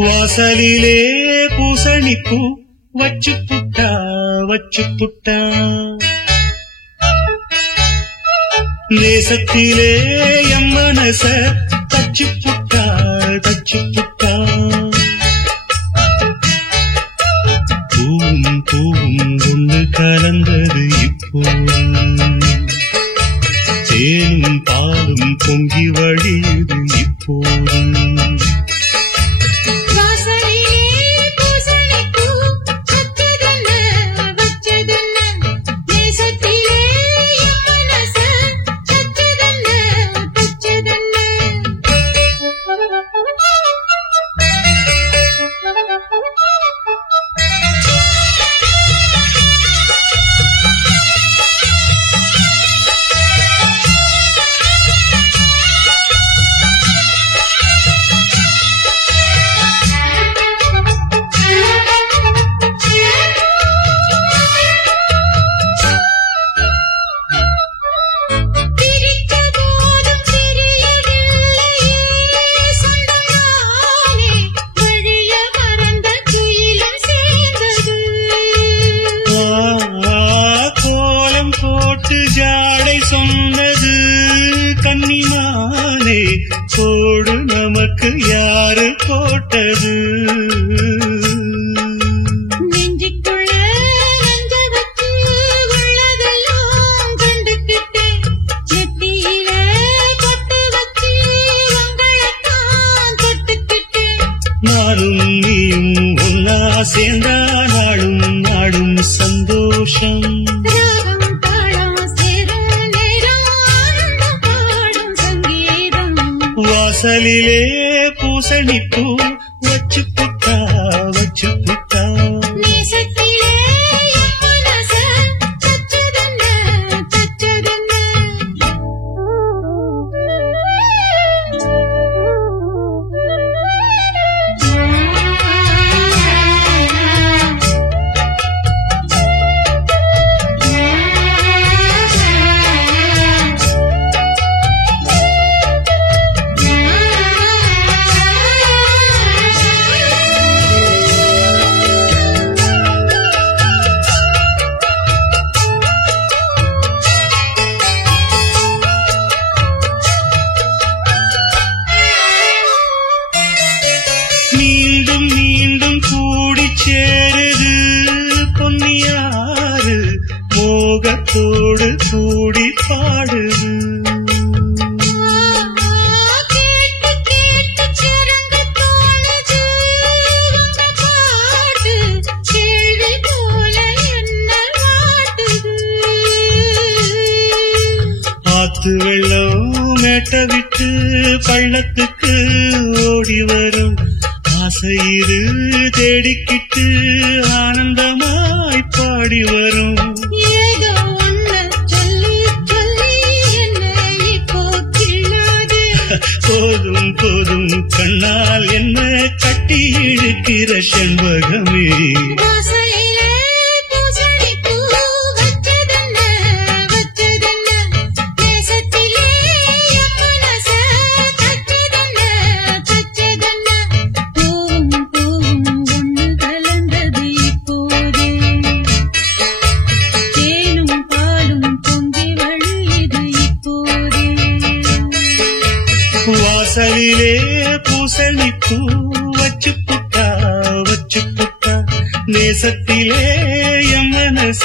வாசலிலே பூசணிப்பூ வச்சு புட்டா வச்சு புட்டா, நேசத்திலே எம் மனச தச்சு புட்டா தச்சு புட்டா. பூவும் பூவும் ஒன்று கலந்தது இப்போது, தேனும் பாலும் பொங்கி வழியுது இப்போது. ஜாடை சொன்னது கன்னிமானே, கோடு நமக்கு யாரு போட்டது? நெஞ்சுக்குள்ள நெஞ்ச வச்சு உள்ளதெல்லாம் கண்டுக்கிட்டேன், நெத்தியில பொட்டு வச்சு உங்களைத்தான் தொட்டுக்கிட்டேன். நானும் நீயும் ஒன்னா சேர்ந்தா நாடும் நாடும் சந்தோஷம். வாசலிலே பூசணிப்பூ வச்சு புட்டா வச்சு புட்டா, நேசத்திலே என் மனச தச்சதென்ன தச்சதென்ன. மீண்டும் மீண்டும் கூடி சேருது பொன்னியாறு, மோகத்தோடு கூடி பாடுது. கேட்டு கேட்டு சிறந்து தோணுது உங்க பாட்டு, கேள்வி போல என்ன வாட்டுது. ஆத்து வெள்ளம் மேட்ட விட்டு பள்ளத்துக்கு ஓடி வரும், ஆசையிரு தேடிக்கிட்டு ஆனந்தமாய் பாடி வரும். ஏதோ ஒன்ன சொல்லி சொல்லி என்ன இப்போ கிள்ளாது. போதும் போதும் கண்ணால் என்ன கட்டி இழுக்கிற செண்பகமே. வாசலிலே பூசணிப்பூ வச்சதென்ன வச்சதென்ன, நேசத்திலே என் மனச தச்சதென்ன தச்சதென்ன. பூவும் பூவும் ஒன்று கலந்தது இப்போது, தேனும் பாலும் பொங்கி வழியுது இப்போது. வாசலிலே பூசணிப்பூ வச்சு புட்டா வச்சு புட்டா, நேசத்திலே எம் மனச